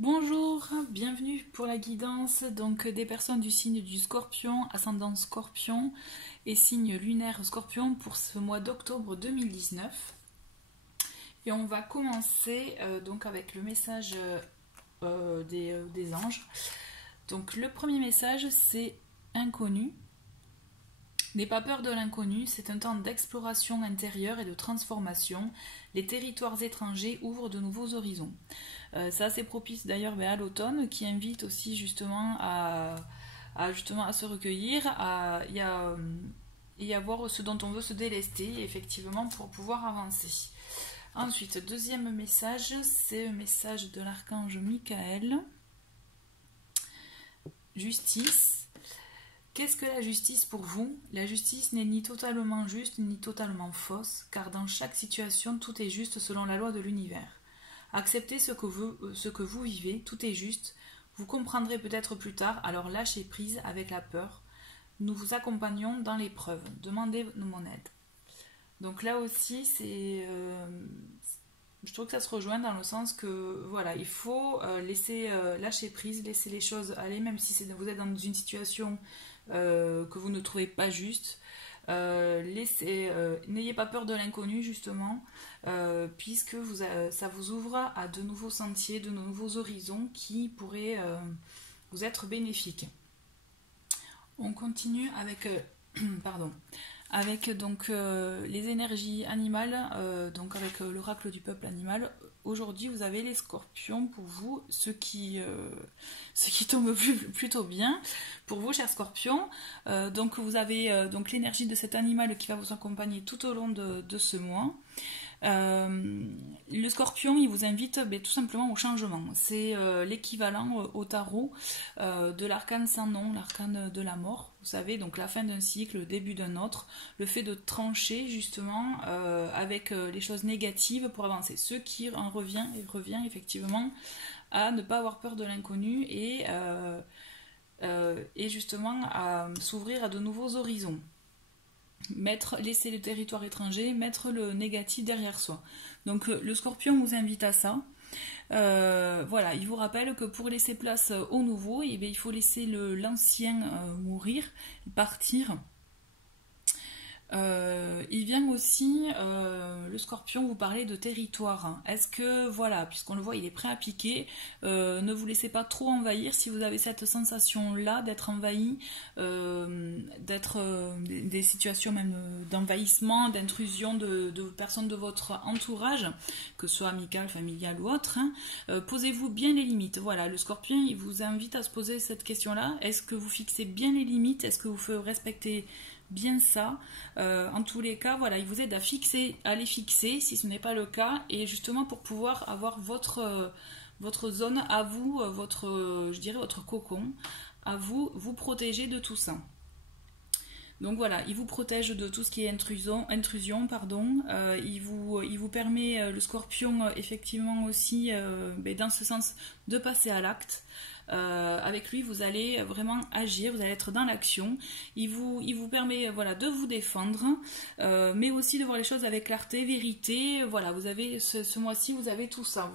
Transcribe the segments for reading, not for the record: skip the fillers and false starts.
Bonjour, bienvenue pour la guidance donc des personnes du signe du Scorpion, ascendant Scorpion et signe lunaire Scorpion pour ce mois d'octobre 2019. Et on va commencer donc avec le message des anges. Donc le premier message c'est inconnu. N'aie pas peur de l'inconnu, c'est un temps d'exploration intérieure et de transformation. Les territoires étrangers ouvrent de nouveaux horizons. C'est assez propice d'ailleurs à l'automne qui invite aussi justement à se recueillir, à y avoir ce dont on veut se délester effectivement pour pouvoir avancer. Ensuite, deuxième message, c'est un message de l'archange Michael. Justice. Qu'est-ce que la justice pour vous? La justice n'est ni totalement juste ni totalement fausse, car dans chaque situation, tout est juste selon la loi de l'univers. Acceptez ce que vous vivez, tout est juste. Vous comprendrez peut-être plus tard, alors lâchez prise avec la peur. Nous vous accompagnons dans l'épreuve. Demandez mon aide. Donc là aussi, je trouve que ça se rejoint dans le sens que voilà, il faut laisser lâcher prise, laisser les choses aller, même si vous êtes dans une situation que vous ne trouvez pas juste. N'ayez pas peur de l'inconnu justement, puisque ça vous ouvre à de nouveaux sentiers, de nouveaux horizons qui pourraient vous être bénéfiques. On continue avec pardon, avec donc les énergies animales, donc avec l'oracle du peuple animal. Aujourd'hui, vous avez les scorpions pour vous, ce qui tombe plutôt bien pour vous, chers scorpions. Donc vous avez donc l'énergie de cet animal qui va vous accompagner tout au long de ce mois. Le scorpion, il vous invite tout simplement au changement. C'est l'équivalent au tarot de l'arcane sans nom, l'arcane de la mort. Vous savez, donc la fin d'un cycle, le début d'un autre, le fait de trancher justement avec les choses négatives pour avancer. Ce qui en revient effectivement à ne pas avoir peur de l'inconnu et justement à s'ouvrir à de nouveaux horizons. Laisser le territoire étranger, mettre le négatif derrière soi. Donc le scorpion vous invite à ça. Voilà, il vous rappelle que pour laisser place au nouveau, il faut laisser l'ancien mourir, partir. Il vient aussi, le scorpion, vous parler de territoire. Est-ce que, voilà, puisqu'on le voit, il est prêt à piquer, ne vous laissez pas trop envahir si vous avez cette sensation-là d'être envahi, des situations même d'envahissement, d'intrusion de personnes de votre entourage, que ce soit amical, familial ou autre. Posez-vous bien les limites. Voilà, le scorpion, il vous invite à se poser cette question-là. Est-ce que vous fixez bien les limites? Est-ce que vous respectez bien ça? En tous les cas, voilà, il vous aide à les fixer si ce n'est pas le cas, et justement pour pouvoir avoir votre zone à vous, je dirais votre cocon à vous, vous protéger de tout ça. Donc voilà, il vous protège de tout ce qui est intrusion pardon. Il vous permet, le scorpion, effectivement aussi, dans ce sens, de passer à l'acte. Avec lui, vous allez vraiment agir, vous allez être dans l'action. Il vous permet voilà, de vous défendre, mais aussi de voir les choses avec clarté, vérité. Voilà, vous avez ce mois-ci, vous avez tout ça.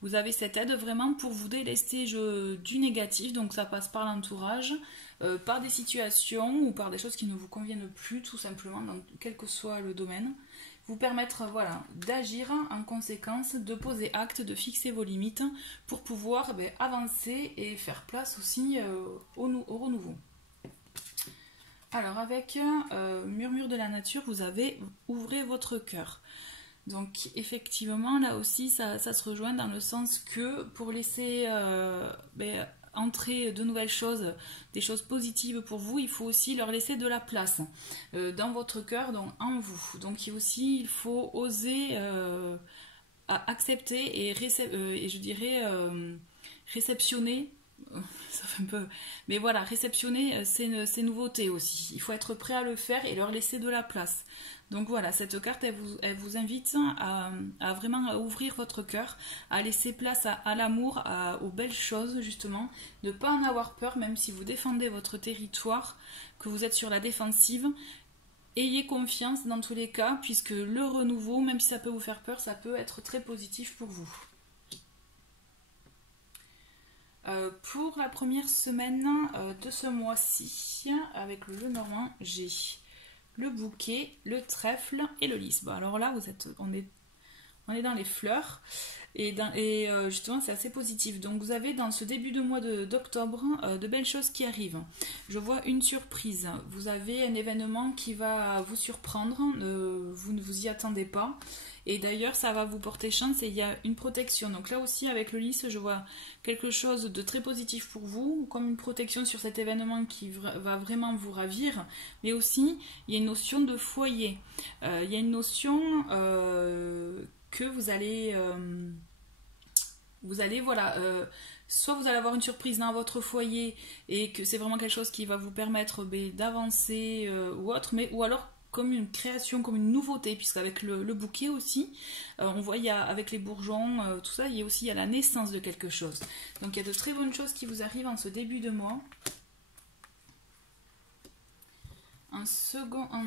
Vous avez cette aide vraiment pour vous délester du négatif, donc ça passe par l'entourage, par des situations ou par des choses qui ne vous conviennent plus, tout simplement, dans quel que soit le domaine. Vous permettre voilà, d'agir en conséquence, de poser acte, de fixer vos limites pour pouvoir avancer et faire place aussi au renouveau. Alors avec Murmure de la nature, vous avez ouvrez votre cœur. Donc effectivement, là aussi, ça se rejoint dans le sens que pour laisser entrer de nouvelles choses, des choses positives pour vous, il faut aussi leur laisser de la place dans votre cœur, donc en vous. Donc il faut oser accepter et je dirais réceptionner. Ça fait un peu... Mais voilà, réceptionner ces nouveautés aussi. Il faut être prêt à le faire et leur laisser de la place. Donc voilà, cette carte, elle vous invite à vraiment ouvrir votre cœur, à laisser place à l'amour, aux belles choses justement, de ne pas en avoir peur, même si vous défendez votre territoire, que vous êtes sur la défensive. Ayez confiance dans tous les cas, puisque le renouveau, même si ça peut vous faire peur, ça peut être très positif pour vous. Pour la première semaine de ce mois-ci, avec le Lenormand, j'ai le bouquet, le trèfle et le lys. Bon, alors là, on est dans les fleurs et justement, c'est assez positif. Donc, vous avez dans ce début de mois d'octobre de belles choses qui arrivent. Je vois une surprise. Vous avez un événement qui va vous surprendre. Vous ne vous y attendez pas. Et d'ailleurs, ça va vous porter chance et il y a une protection. Donc là aussi, avec le lys, je vois quelque chose de très positif pour vous, comme une protection sur cet événement qui va vraiment vous ravir. Mais aussi, il y a une notion de foyer. Il y a une notion que vous allez voilà, soit vous allez avoir une surprise dans votre foyer et que c'est vraiment quelque chose qui va vous permettre d'avancer ou autre, ou alors comme une création, comme une nouveauté, puisqu'avec le bouquet aussi, on voit avec les bourgeons, tout ça, il y a la naissance de quelque chose. Donc il y a de très bonnes choses qui vous arrivent en ce début de mois. En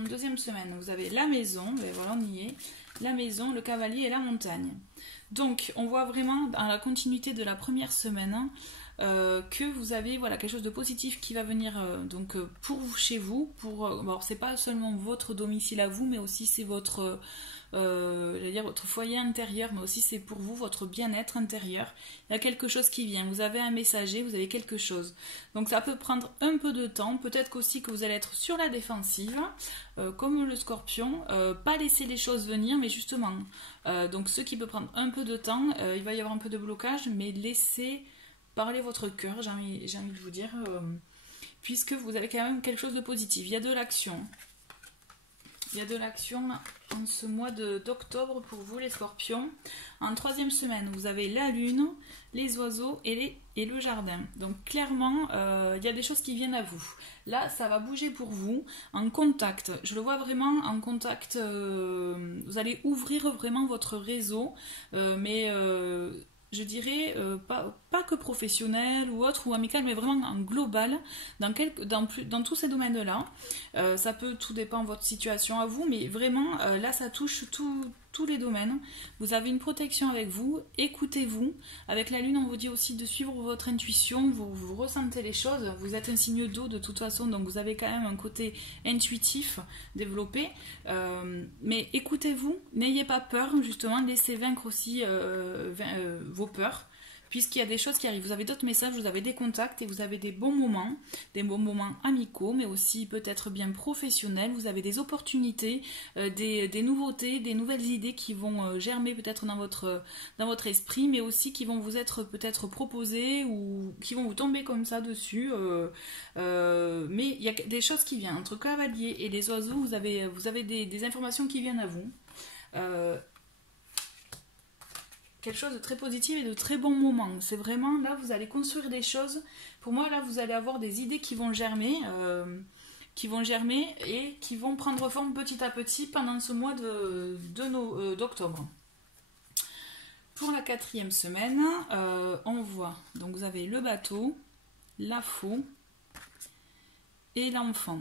deuxième semaine, vous avez la maison, ben voilà, on y est, la maison, le cavalier et la montagne. Donc on voit vraiment dans la continuité de la première semaine que vous avez voilà, quelque chose de positif qui va venir pour vous, chez vous. Alors c'est pas seulement votre domicile à vous, mais aussi c'est votre votre foyer intérieur, mais aussi c'est pour vous, votre bien-être intérieur. Il y a quelque chose qui vient, vous avez un messager, vous avez quelque chose. Donc ça peut prendre un peu de temps, peut-être qu'aussi que vous allez être sur la défensive, comme le scorpion, pas laisser les choses venir, mais justement, donc ce qui peut prendre un peu de temps, il va y avoir un peu de blocage, mais laissez parler votre cœur, j'ai envie de vous dire, puisque vous avez quand même quelque chose de positif, il y a de l'action. Il y a de l'action en ce mois d'octobre pour vous les scorpions. En troisième semaine, vous avez la lune, les oiseaux et le jardin. Donc clairement, il y a des choses qui viennent à vous. Là, ça va bouger pour vous. En contact, je le vois vraiment en contact. Vous allez ouvrir vraiment votre réseau. Je dirais pas que professionnel ou autre ou amical, mais vraiment en global, dans tous ces domaines-là. Ça peut, tout dépend de votre situation à vous, mais vraiment, là, ça touche tous les domaines. Vous avez une protection avec vous, écoutez-vous. Avec la lune, on vous dit aussi de suivre votre intuition, vous ressentez les choses, vous êtes un signe d'eau de toute façon, donc vous avez quand même un côté intuitif développé. Mais écoutez-vous, n'ayez pas peur, justement, laissez vaincre aussi vos peurs, puisqu'il y a des choses qui arrivent. Vous avez d'autres messages, vous avez des contacts et vous avez des bons moments amicaux, mais aussi peut-être bien professionnels. Vous avez des opportunités, des nouveautés, des nouvelles idées qui vont germer peut-être dans votre esprit, mais aussi qui vont vous être peut-être proposées ou qui vont vous tomber comme ça dessus. Mais il y a des choses qui viennent. Entre cavalier et les oiseaux, vous avez des informations qui viennent à vous. Quelque chose de très positif et de très bon moment. C'est vraiment, là, vous allez construire des choses. Pour moi, là, vous allez avoir des idées qui vont germer et qui vont prendre forme petit à petit pendant ce mois d'octobre. Pour la quatrième semaine, on voit, donc vous avez le bateau, la faux et l'enfant.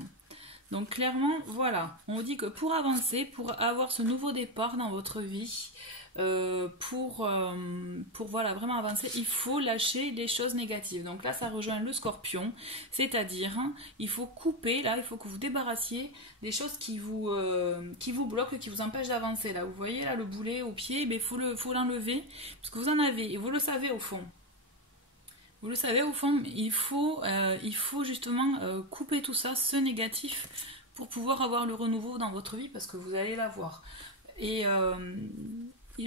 Donc clairement, voilà, on vous dit que pour avancer, pour avoir ce nouveau départ dans votre vie, pour voilà, vraiment avancer, il faut lâcher les choses négatives. Donc là, ça rejoint le scorpion, c'est-à-dire, il faut couper, là, il faut que vous débarrassiez des choses qui vous bloquent, qui vous empêchent d'avancer. Là, vous voyez, là, le boulet au pied, il faut l'enlever, parce que vous en avez, et vous le savez au fond. Vous le savez, au fond, il faut justement couper tout ça, ce négatif, pour pouvoir avoir le renouveau dans votre vie, parce que vous allez l'avoir. Et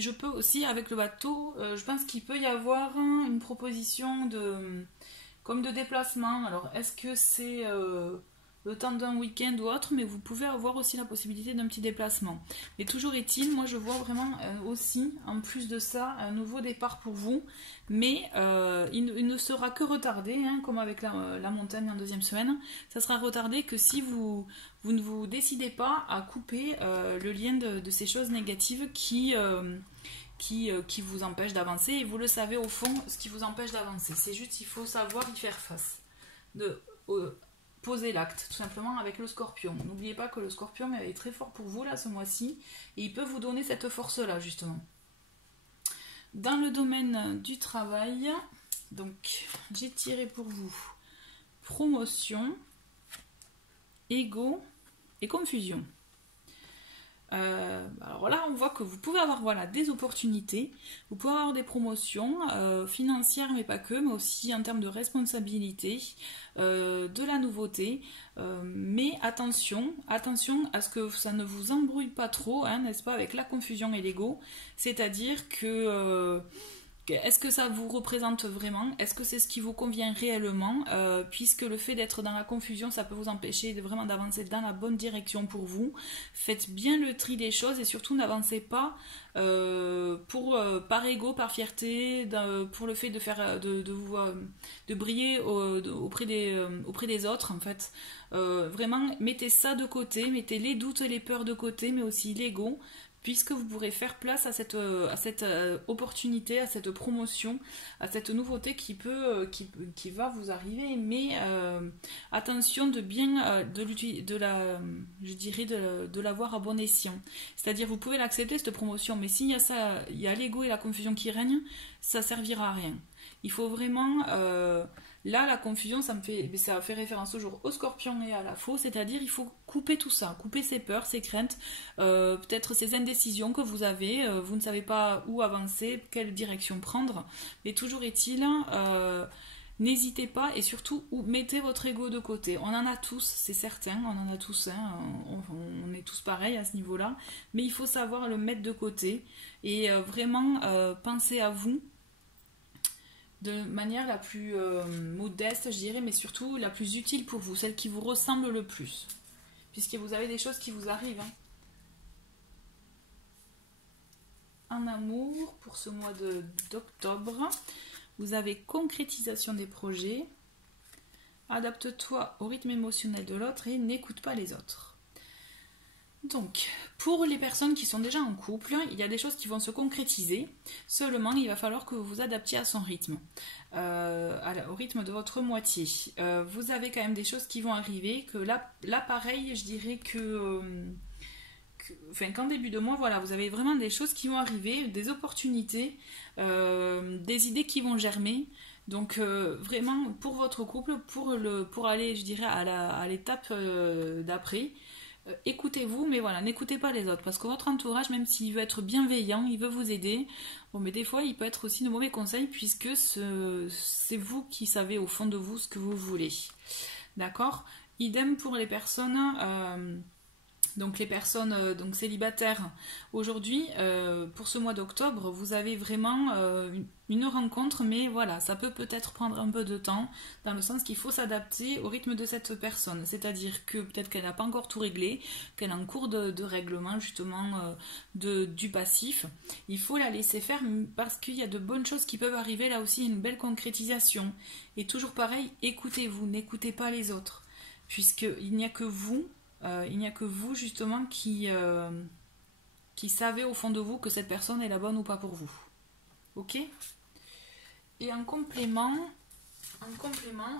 je peux aussi, avec le bateau, je pense qu'il peut y avoir une proposition comme de déplacement. Alors, est-ce que c'est le temps d'un week-end ou autre, mais vous pouvez avoir aussi la possibilité d'un petit déplacement. Mais toujours est-il, moi je vois vraiment aussi, en plus de ça, un nouveau départ pour vous, mais il ne sera que retardé, comme avec la montagne en deuxième semaine, ça sera retardé que si vous ne vous décidez pas à couper le lien de ces choses négatives qui vous empêchent d'avancer, et vous le savez au fond, ce qui vous empêche d'avancer. C'est juste, il faut savoir y faire face. Poser l'acte, tout simplement, avec le scorpion. N'oubliez pas que le scorpion est très fort pour vous, là, ce mois-ci, et il peut vous donner cette force-là, justement. Dans le domaine du travail, Donc, j'ai tiré pour vous promotion, ego et confusion. Alors là, on voit que vous pouvez avoir voilà, des opportunités, vous pouvez avoir des promotions financières, mais pas que, mais aussi en termes de responsabilité, de la nouveauté. Mais attention à ce que ça ne vous embrouille pas trop, hein, n'est-ce pas, avec la confusion et l'ego. C'est-à-dire que est-ce que ça vous représente vraiment? Est-ce que c'est ce qui vous convient réellement? Puisque le fait d'être dans la confusion, ça peut vous empêcher vraiment d'avancer dans la bonne direction pour vous. Faites bien le tri des choses et surtout n'avancez pas par ego, par fierté, pour le fait de faire de briller auprès des autres en fait. Vraiment, mettez ça de côté, mettez les doutes, les peurs de côté, mais aussi l'ego, puisque vous pourrez faire place à cette opportunité, à cette promotion, à cette nouveauté qui va vous arriver. Mais attention de bien de l'avoir à bon escient. C'est-à-dire vous pouvez l'accepter cette promotion, mais s'il y a ça, il y a l'ego et la confusion qui règnent, ça servira à rien. Il faut vraiment là, la confusion, ça fait référence toujours au scorpion et à la faux, c'est-à-dire il faut couper tout ça, couper ses peurs, ses craintes, peut-être ces indécisions que vous avez, vous ne savez pas où avancer, quelle direction prendre, mais toujours est-il, n'hésitez pas et surtout mettez votre ego de côté. On en a tous, c'est certain, on en a tous, hein, on est tous pareils à ce niveau-là, mais il faut savoir le mettre de côté et vraiment penser à vous de manière la plus modeste, je dirais, mais surtout la plus utile pour vous, celle qui vous ressemble le plus. Puisque vous avez des choses qui vous arrivent. Hein. En amour, pour ce mois d'octobre, vous avez concrétisation des projets, adapte-toi au rythme émotionnel de l'autre et n'écoute pas les autres. Donc, pour les personnes qui sont déjà en couple, il y a des choses qui vont se concrétiser. Seulement, il va falloir que vous vous adaptiez à son rythme, au rythme de votre moitié. Vous avez quand même des choses qui vont arriver, que là pareil, je dirais qu'en début de mois, voilà, vous avez vraiment des choses qui vont arriver, des opportunités, des idées qui vont germer. Donc vraiment, pour votre couple, pour aller, je dirais, à l'étape d'après, écoutez-vous, mais voilà, n'écoutez pas les autres, parce que votre entourage, même s'il veut être bienveillant, il veut vous aider, bon, mais des fois, il peut être aussi de mauvais conseils, puisque c'est vous qui savez au fond de vous ce que vous voulez. D'accord? Idem pour les personnes... Donc les personnes célibataires, aujourd'hui, pour ce mois d'octobre, vous avez vraiment une rencontre, mais voilà, ça peut-être prendre un peu de temps, dans le sens qu'il faut s'adapter au rythme de cette personne. C'est-à-dire que peut-être qu'elle n'a pas encore tout réglé, qu'elle est en cours de règlement justement du passif. Il faut la laisser faire parce qu'il y a de bonnes choses qui peuvent arriver, là aussi une belle concrétisation. Et toujours pareil, écoutez-vous, n'écoutez pas les autres, puisqu'il n'y a que vous. Il n'y a que vous justement qui savez au fond de vous que cette personne est la bonne ou pas pour vous. Ok? Et en complément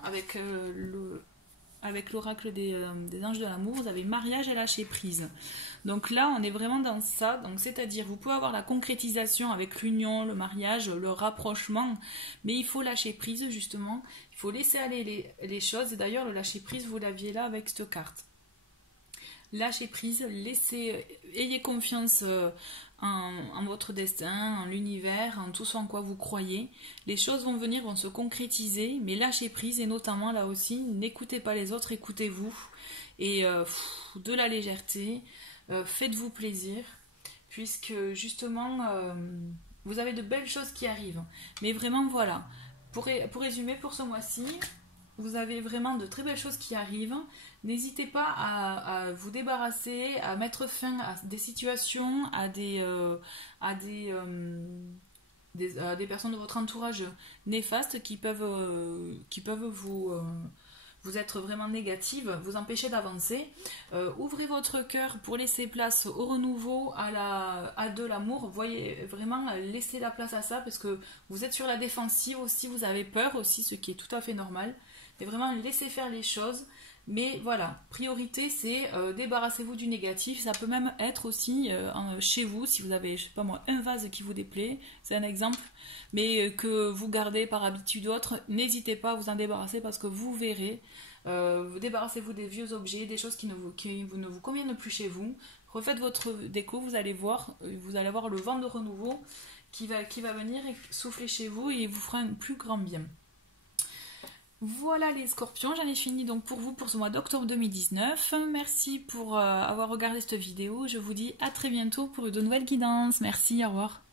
avec l'oracle des anges de l'amour, vous avez mariage et lâcher prise. Donc là, on est vraiment dans ça. Donc c'est-à-dire, vous pouvez avoir la concrétisation avec l'union, le mariage, le rapprochement, mais il faut lâcher prise justement. Il faut laisser aller les choses. Et d'ailleurs, le lâcher prise, vous l'aviez là avec cette carte. Lâchez prise, ayez confiance en votre destin, en l'univers, en tout ce en quoi vous croyez. Les choses vont venir, vont se concrétiser, mais lâchez prise et notamment là aussi, n'écoutez pas les autres, écoutez-vous. Et de la légèreté, faites-vous plaisir, puisque justement, vous avez de belles choses qui arrivent. Mais vraiment, voilà, pour résumer pour ce mois-ci, vous avez vraiment de très belles choses qui arrivent. N'hésitez pas à vous débarrasser, à mettre fin à des situations, à des personnes de votre entourage néfastes qui peuvent vous être vraiment négatives, vous empêcher d'avancer. Ouvrez votre cœur pour laisser place au renouveau, à de l'amour. Voyez, vraiment, laissez la place à ça, parce que vous êtes sur la défensive aussi, vous avez peur aussi, ce qui est tout à fait normal. Et vraiment, laissez faire les choses. Mais voilà, priorité c'est débarrassez-vous du négatif. Ça peut même être aussi chez vous, si vous avez, je sais pas moi, un vase qui vous déplaît, c'est un exemple, mais que vous gardez par habitude autre, n'hésitez pas à vous en débarrasser parce que vous verrez, vous débarrassez-vous des vieux objets, des choses qui ne vous conviennent plus chez vous. Refaites votre déco, vous allez voir le vent de renouveau qui va venir et souffler chez vous et vous fera un plus grand bien. Voilà les scorpions, j'en ai fini donc pour vous pour ce mois d'octobre 2019. Merci pour avoir regardé cette vidéo. Je vous dis à très bientôt pour de nouvelles guidances. Merci, au revoir.